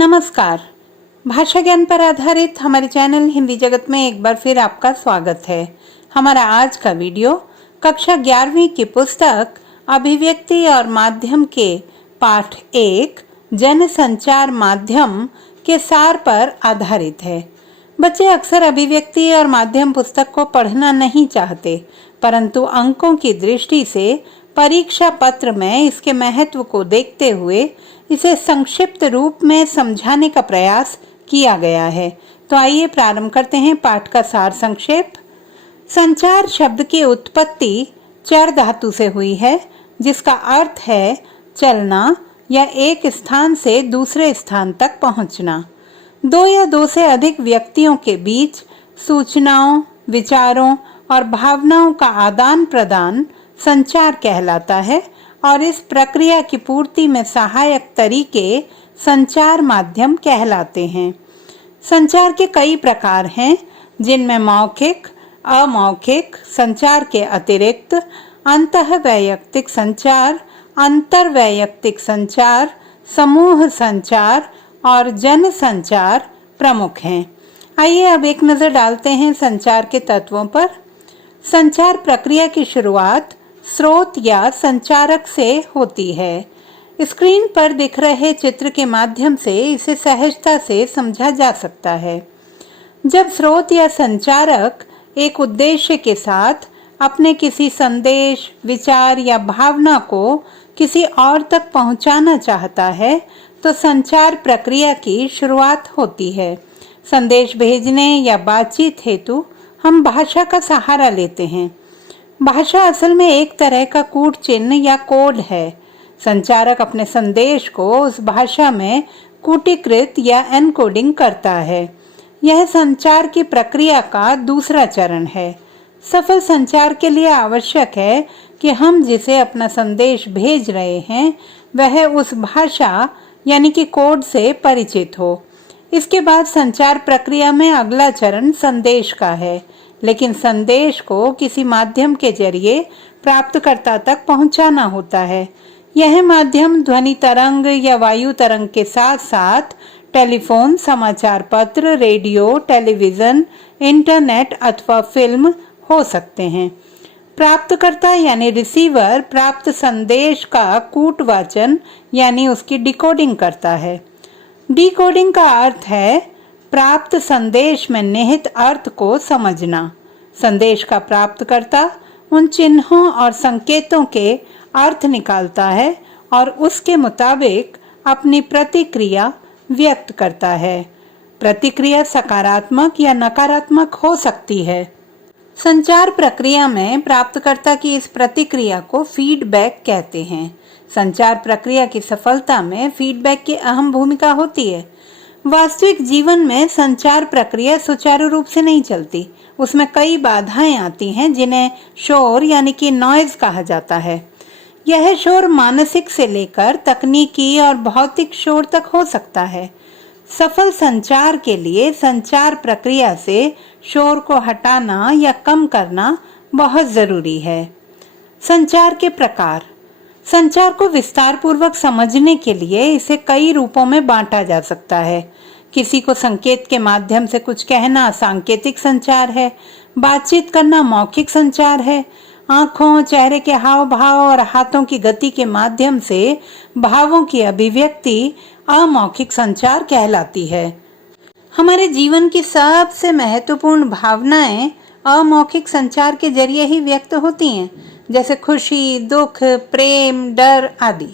नमस्कार। भाषा ज्ञान पर आधारित हमारे चैनल हिंदी जगत में एक बार फिर आपका स्वागत है। हमारा आज का वीडियो कक्षा 11वीं की पुस्तक अभिव्यक्ति और माध्यम के पाठ 1 जनसंचार माध्यम के सार पर आधारित है। बच्चे अक्सर अभिव्यक्ति और माध्यम पुस्तक को पढ़ना नहीं चाहते, परंतु अंकों की दृष्टि से परीक्षा पत्र में इसके महत्व को देखते हुए इसे संक्षिप्त रूप में समझाने का प्रयास किया गया है। तो आइए प्रारंभ करते हैं पाठ का सार संक्षेप। संचार शब्द की उत्पत्ति चर धातु से हुई है, जिसका अर्थ है चलना या एक स्थान से दूसरे स्थान तक पहुंचना। दो या दो से अधिक व्यक्तियों के बीच सूचनाओं, विचारों और भावनाओं का आदान प्रदान संचार कहलाता है और इस प्रक्रिया की पूर्ति में सहायक तरीके संचार माध्यम कहलाते हैं। संचार के कई प्रकार हैं, जिनमें मौखिक, अमौखिक संचार के अतिरिक्त अंतःवैयक्तिक संचार, अंतर्वैयक्तिक संचार, समूह संचार और जन संचार प्रमुख हैं। आइए अब एक नजर डालते हैं संचार के तत्वों पर। संचार प्रक्रिया की शुरुआत स्रोत या संचारक से होती है। स्क्रीन पर दिख रहे चित्र के माध्यम से इसे सहजता से समझा जा सकता है। जब स्रोत या संचारक एक उद्देश्य के साथ अपने किसी संदेश, विचार या भावना को किसी और तक पहुंचाना चाहता है, तो संचार प्रक्रिया की शुरुआत होती है। संदेश भेजने या बातचीत हेतु हम भाषा का सहारा लेते हैं। भाषा असल में एक तरह का कूट चिन्ह या कोड है। संचारक अपने संदेश को उस भाषा में कूटीकृत या एनकोडिंग करता है। यह संचार की प्रक्रिया का दूसरा चरण है। सफल संचार के लिए आवश्यक है कि हम जिसे अपना संदेश भेज रहे हैं वह उस भाषा यानी कि कोड से परिचित हो। इसके बाद संचार प्रक्रिया में अगला चरण संदेश का है, लेकिन संदेश को किसी माध्यम के जरिए प्राप्तकर्ता तक पहुंचाना होता है। यह माध्यम ध्वनि तरंग या वायु तरंग के साथ साथ टेलीफोन, समाचार पत्र, रेडियो, टेलीविजन, इंटरनेट अथवा फिल्म हो सकते हैं। प्राप्तकर्ता यानी रिसीवर प्राप्त संदेश का कूटवाचन यानी उसकी डिकोडिंग करता है। डिकोडिंग का अर्थ है प्राप्त संदेश में निहित अर्थ को समझना। संदेश का प्राप्तकर्ता उन चिन्हों और संकेतों के अर्थ निकालता है और उसके मुताबिक अपनी प्रतिक्रिया व्यक्त करता है। प्रतिक्रिया सकारात्मक या नकारात्मक हो सकती है। संचार प्रक्रिया में प्राप्तकर्ता की इस प्रतिक्रिया को फीडबैक कहते हैं। संचार प्रक्रिया की सफलता में फीडबैक की अहम भूमिका होती है। वास्तविक जीवन में संचार प्रक्रिया सुचारू रूप से नहीं चलती। उसमें कई बाधाएं आती हैं, जिन्हें शोर यानी कि नॉइज कहा जाता है। यह शोर मानसिक से लेकर तकनीकी और भौतिक शोर तक हो सकता है। सफल संचार के लिए संचार प्रक्रिया से शोर को हटाना या कम करना बहुत जरूरी है। संचार के प्रकार। संचार को विस्तार पूर्वक समझने के लिए इसे कई रूपों में बांटा जा सकता है। किसी को संकेत के माध्यम से कुछ कहना सांकेतिक संचार है। बातचीत करना मौखिक संचार है। आंखों, चेहरे के हाव भाव और हाथों की गति के माध्यम से भावों की अभिव्यक्ति अमौखिक संचार कहलाती है। हमारे जीवन की सबसे महत्वपूर्ण भावनाएं अमौखिक संचार के जरिए ही व्यक्त होती हैं, जैसे खुशी, दुख, प्रेम, डर आदि।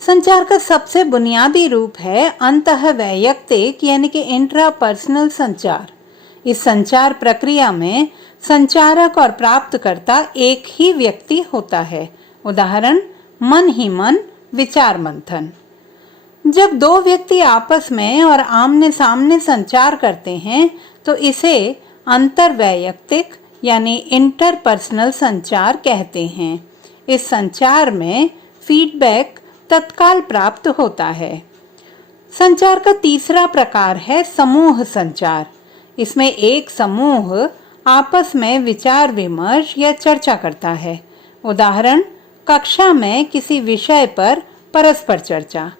संचार का सबसे बुनियादी रूप है अंतःवैयक्तिक यानी कि इंट्रापर्सनल संचार। इस संचार प्रक्रिया में संचारक और प्राप्तकर्ता एक ही व्यक्ति होता है। उदाहरण, मन ही मन, विचार मंथन। जब दो व्यक्ति आपस में और आमने सामने संचार करते हैं तो इसे अंतर्वैयक्तिक यानी इंटरपर्सनल संचार कहते हैं। इस संचार में फीडबैक तत्काल प्राप्त होता है। संचार का तीसरा प्रकार है समूह संचार। इसमें एक समूह आपस में विचार विमर्श या चर्चा करता है। उदाहरण, कक्षा में किसी विषय पर परस्पर चर्चा।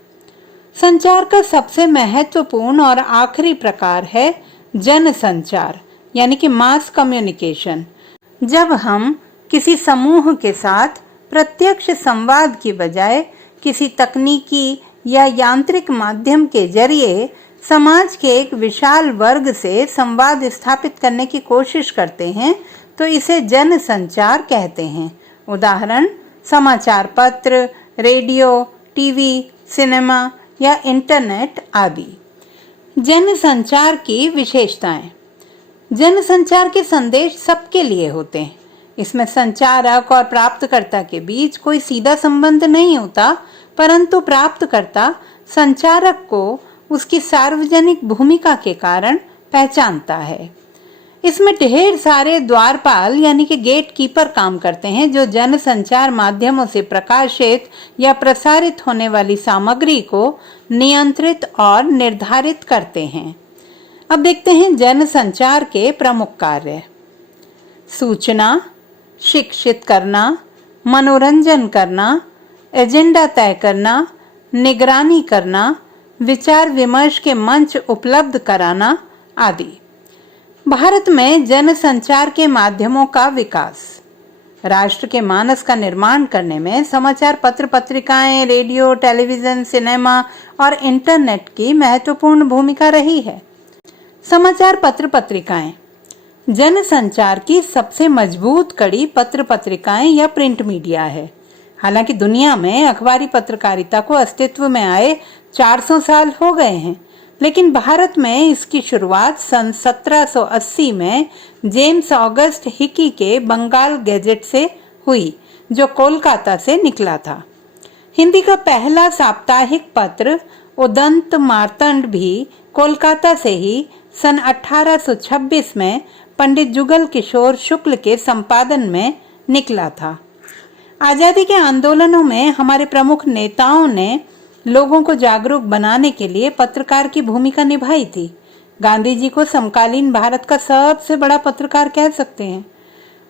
संचार का सबसे महत्वपूर्ण और आखिरी प्रकार है जनसंचार, यानी कि मास कम्युनिकेशन। जब हम किसी समूह के साथ प्रत्यक्ष संवाद की बजाय किसी तकनीकी या यांत्रिक माध्यम के जरिए समाज के एक विशाल वर्ग से संवाद स्थापित करने की कोशिश करते हैं तो इसे जनसंचार कहते हैं। उदाहरण समाचार पत्र, रेडियो, टीवी, सिनेमा या इंटरनेट आदि। जनसंचार की विशेषताएं। जनसंचार के संदेश सबके लिए होते हैं। इसमें संचारक और प्राप्तकर्ता के बीच कोई सीधा संबंध नहीं होता, परंतु प्राप्तकर्ता संचारक को उसकी सार्वजनिक भूमिका के कारण पहचानता है। इसमें ढेर सारे द्वारपाल यानी कि गेट कीपर काम करते हैं, जो जनसंचार माध्यमों से प्रकाशित या प्रसारित होने वाली सामग्री को नियंत्रित और निर्धारित करते हैं। अब देखते हैं जनसंचार के प्रमुख कार्य। सूचना, शिक्षित करना, मनोरंजन करना, एजेंडा तय करना, निगरानी करना, विचार विमर्श के मंच उपलब्ध कराना आदि। भारत में जनसंचार के माध्यमों का विकास। राष्ट्र के मानस का निर्माण करने में समाचार पत्र पत्रिकाएं, रेडियो, टेलीविजन, सिनेमा और इंटरनेट की महत्वपूर्ण भूमिका रही है। समाचार पत्र पत्रिकाएं जनसंचार की सबसे मजबूत कड़ी पत्र पत्रिकाएं या प्रिंट मीडिया है। हालांकि दुनिया में अखबारी पत्रकारिता को अस्तित्व में आए 400 साल हो गए हैं, लेकिन भारत में इसकी शुरुआत सन 1780 में जेम्स ऑगस्ट हिकी के बंगाल गैजेट से हुई, जो कोलकाता से निकला था। हिंदी का पहला साप्ताहिक पत्र उदंत मार्तंड भी कोलकाता से ही सन 1826 में पंडित जुगल किशोर शुक्ल के संपादन में निकला था। आजादी के आंदोलनों में हमारे प्रमुख नेताओं ने लोगों को जागरूक बनाने के लिए पत्रकार की भूमिका निभाई थी। गांधी जी को समकालीन भारत का सबसे बड़ा पत्रकार कह सकते हैं।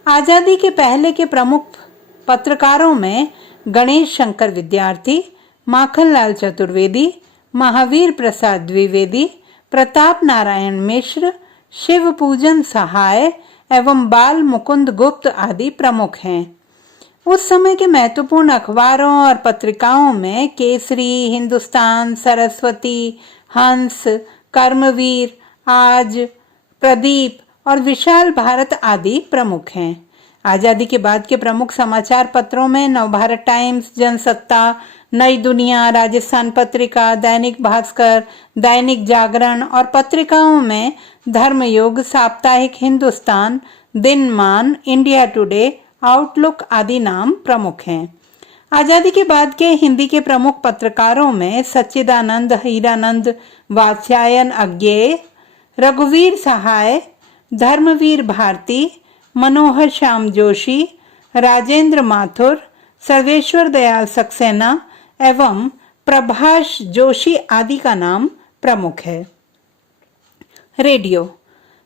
आजादी के पहले के प्रमुख पत्रकारों में गणेश शंकर विद्यार्थी, माखनलाल चतुर्वेदी, महावीर प्रसाद द्विवेदी, प्रताप नारायण मिश्र, शिव पूजन सहाय एवं बाल मुकुंद गुप्त आदि प्रमुख हैं। उस समय के महत्वपूर्ण अखबारों और पत्रिकाओं में केसरी, हिंदुस्तान, सरस्वती, हंस, कर्मवीर, आज, प्रदीप और विशाल भारत आदि प्रमुख हैं। आजादी के बाद के प्रमुख समाचार पत्रों में नवभारत टाइम्स, जनसत्ता, नई दुनिया, राजस्थान पत्रिका, दैनिक भास्कर, दैनिक जागरण और पत्रिकाओं में धर्मयुग, साप्ताहिक हिंदुस्तान, दिनमान, इंडिया टुडे, आउटलुक आदि नाम प्रमुख हैं। आजादी के बाद के हिंदी के प्रमुख पत्रकारों में सच्चिदानंद, हीरानंद, वात्स्यायन अज्ञेय, रघुवीर सहाय, धर्मवीर भारती, मनोहर श्याम जोशी, राजेंद्र माथुर, सर्वेश्वर दयाल सक्सेना एवं प्रभाष जोशी आदि का नाम प्रमुख है। रेडियो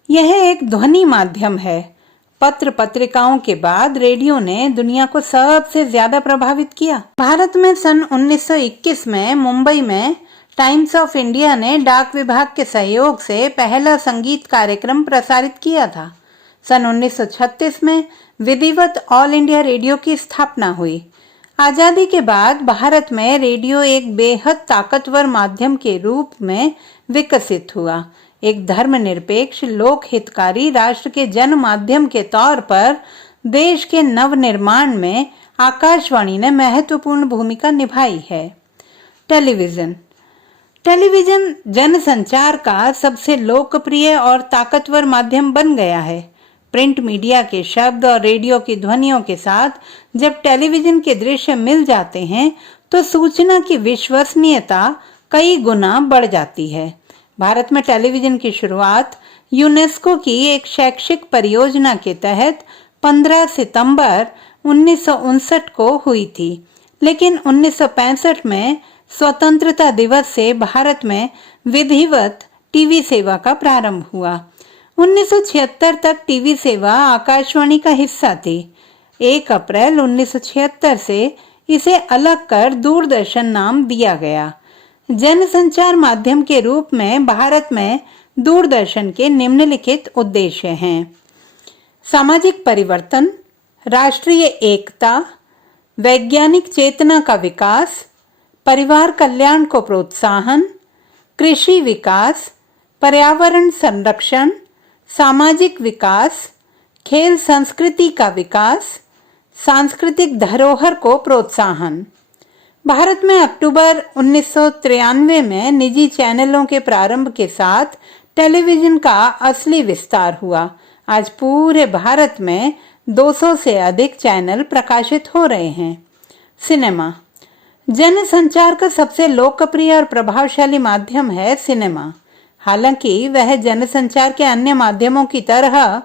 यह एक ध्वनि माध्यम है। पत्र पत्रिकाओं के बाद रेडियो ने दुनिया को सबसे ज्यादा प्रभावित किया। भारत में सन 1921 में मुंबई में टाइम्स ऑफ इंडिया ने डाक विभाग के सहयोग से पहला संगीत कार्यक्रम प्रसारित किया था। सन 1936 में विधिवत ऑल इंडिया रेडियो की स्थापना हुई। आजादी के बाद भारत में रेडियो एक बेहद ताकतवर माध्यम के रूप में विकसित हुआ। एक धर्मनिरपेक्ष, लोक हितकारी राष्ट्र के जन माध्यम के तौर पर देश के नवनिर्माण में आकाशवाणी ने महत्वपूर्ण भूमिका निभाई है। टेलीविजन जनसंचार का सबसे लोकप्रिय और ताकतवर माध्यम बन गया है। प्रिंट मीडिया के शब्द और रेडियो की ध्वनियों के साथ जब टेलीविजन के दृश्य मिल जाते हैं तो सूचना की विश्वसनीयता कई गुना बढ़ जाती है। भारत में टेलीविजन की शुरुआत यूनेस्को की एक शैक्षिक परियोजना के तहत 15 सितंबर 1959 को हुई थी, लेकिन 1965 में स्वतंत्रता दिवस से भारत में विधिवत टीवी सेवा का प्रारंभ हुआ। 1976 तक टीवी सेवा आकाशवाणी का हिस्सा थी। 1 अप्रैल 1976 से इसे अलग कर दूरदर्शन नाम दिया गया। जनसंचार माध्यम के रूप में भारत में दूरदर्शन के निम्नलिखित उद्देश्य हैं: सामाजिक परिवर्तन, राष्ट्रीय एकता, वैज्ञानिक चेतना का विकास, परिवार कल्याण को प्रोत्साहन, कृषि विकास, पर्यावरण संरक्षण, सामाजिक विकास, खेल संस्कृति का विकास, सांस्कृतिक धरोहर को प्रोत्साहन। भारत में अक्टूबर 1993 में निजी चैनलों के प्रारंभ के साथ टेलीविजन का असली विस्तार हुआ। आज पूरे भारत में 200 से अधिक चैनल प्रकाशित हो रहे हैं। सिनेमा जनसंचार का सबसे लोकप्रिय और प्रभावशाली माध्यम है सिनेमा। हालांकि वह जनसंचार के अन्य माध्यमों की तरह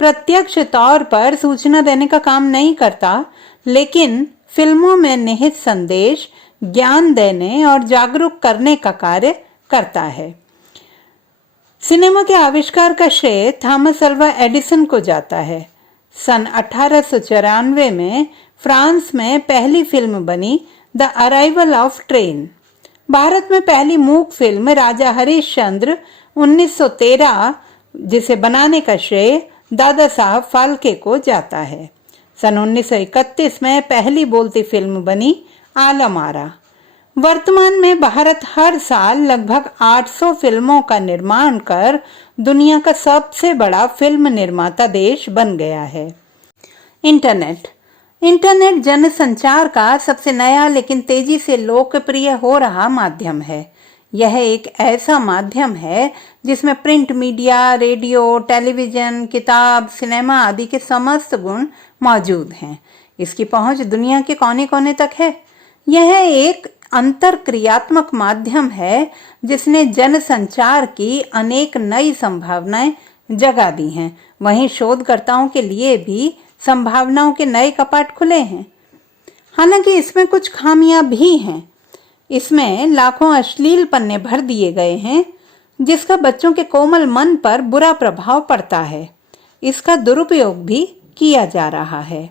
प्रत्यक्ष तौर पर सूचना देने का काम नहीं करता, लेकिन फिल्मों में निहित संदेश, ज्ञान देने और जागरूक करने का कार्य करता है। सिनेमा के आविष्कार का श्रेय थॉमस अल्वा एडिसन को जाता है। सन 1894 में फ्रांस में पहली फिल्म बनी the arrival of train. Bharat में पहली मूक फिल्म राजा हरिश्चंद्र 1913, जिसे बनाने का श्रेय दादा साहब फाल्के को जाता है। सन 1931 में पहली बोलती फिल्म बनी आलम आरा। वर्तमान में भारत हर साल लगभग 800 फिल्मों का निर्माण कर दुनिया का सबसे बड़ा फिल्म निर्माता देश बन गया है। इंटरनेट जनसंचार का सबसे नया लेकिन तेजी से लोकप्रिय हो रहा माध्यम है। यह एक ऐसा माध्यम है जिसमें प्रिंट मीडिया, रेडियो, टेलीविजन, किताब, सिनेमा आदि के समस्त गुण मौजूद हैं। इसकी पहुंच दुनिया के कोने कोने तक है। यह एक अंतरक्रियात्मक माध्यम है जिसने जनसंचार की अनेक नई संभावनाएं जगा दी हैं। वहीं शोधकर्ताओं के लिए भी संभावनाओं के नए कपाट खुले हैं। हालांकि इसमें कुछ खामियां भी हैं। इसमें लाखों अश्लील पन्ने भर दिए गए हैं, जिसका बच्चों के कोमल मन पर बुरा प्रभाव पड़ता है। इसका दुरुपयोग भी किया जा रहा है।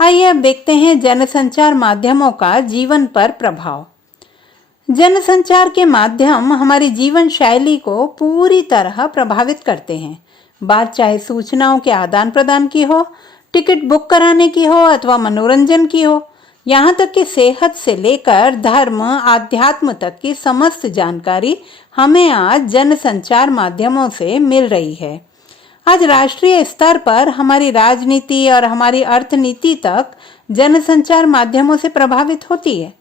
आइए अब देखते हैं जनसंचार माध्यमों का जीवन पर प्रभाव। जनसंचार के माध्यम हमारी जीवन शैली को पूरी तरह प्रभावित करते हैं। बात चाहे सूचनाओं के आदान प्रदान की हो, टिकट बुक कराने की हो अथवा मनोरंजन की हो, यहाँ तक कि सेहत से लेकर धर्म, आध्यात्म तक की समस्त जानकारी हमें आज जनसंचार माध्यमों से मिल रही है। आज राष्ट्रीय स्तर पर हमारी राजनीति और हमारी अर्थनीति तक जनसंचार माध्यमों से प्रभावित होती है।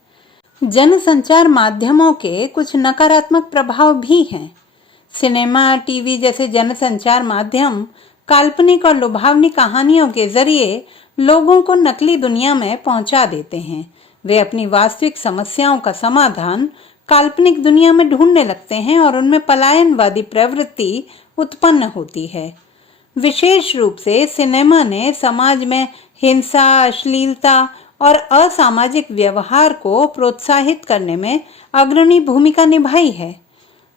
जनसंचार माध्यमों के कुछ नकारात्मक प्रभाव भी हैं। सिनेमा, टीवी जैसे जनसंचार माध्यम काल्पनिक और लुभावनी कहानियों के जरिए लोगों को नकली दुनिया में पहुंचा देते हैं। वे अपनी वास्तविक समस्याओं का समाधान काल्पनिक दुनिया में ढूंढने लगते हैं और उनमें पलायनवादी प्रवृत्ति उत्पन्न होती है। विशेष रूप से सिनेमा ने समाज में हिंसा, अश्लीलता और असामाजिक व्यवहार को प्रोत्साहित करने में अग्रणी भूमिका निभाई है।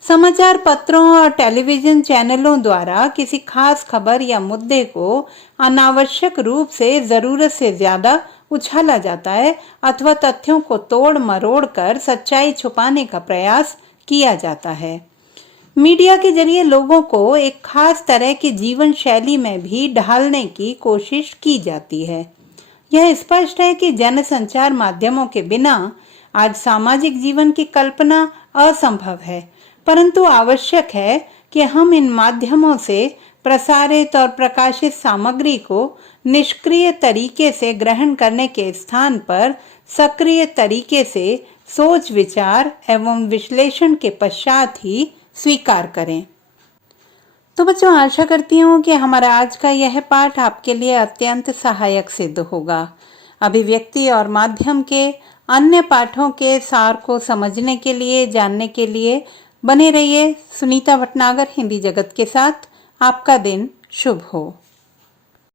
समाचार पत्रों और टेलीविजन चैनलों द्वारा किसी खास खबर या मुद्दे को अनावश्यक रूप से जरूरत से ज्यादा उछाला जाता है अथवा तथ्यों को तोड़ मरोड़ कर सच्चाई छुपाने का प्रयास किया जाता है। मीडिया के जरिए लोगों को एक खास तरह की जीवन शैली में भी ढालने की कोशिश की जाती है। यह स्पष्ट है कि जनसंचार माध्यमों के बिना आज सामाजिक जीवन की कल्पना असंभव है, परंतु आवश्यक है कि हम इन माध्यमों से प्रसारित और प्रकाशित सामग्री को निष्क्रिय तरीके से ग्रहण करने के स्थान पर सक्रिय तरीके से सोच विचार एवं विश्लेषण के पश्चात ही स्वीकार करें। तो बच्चों, आशा करती हूँ कि हमारा आज का यह पाठ आपके लिए अत्यंत सहायक सिद्ध होगा। अभिव्यक्ति और माध्यम के अन्य पाठों के सार को समझने के लिए, जानने के लिए बने रहिए सुनीता भटनागर हिंदी जगत के साथ। आपका दिन शुभ हो।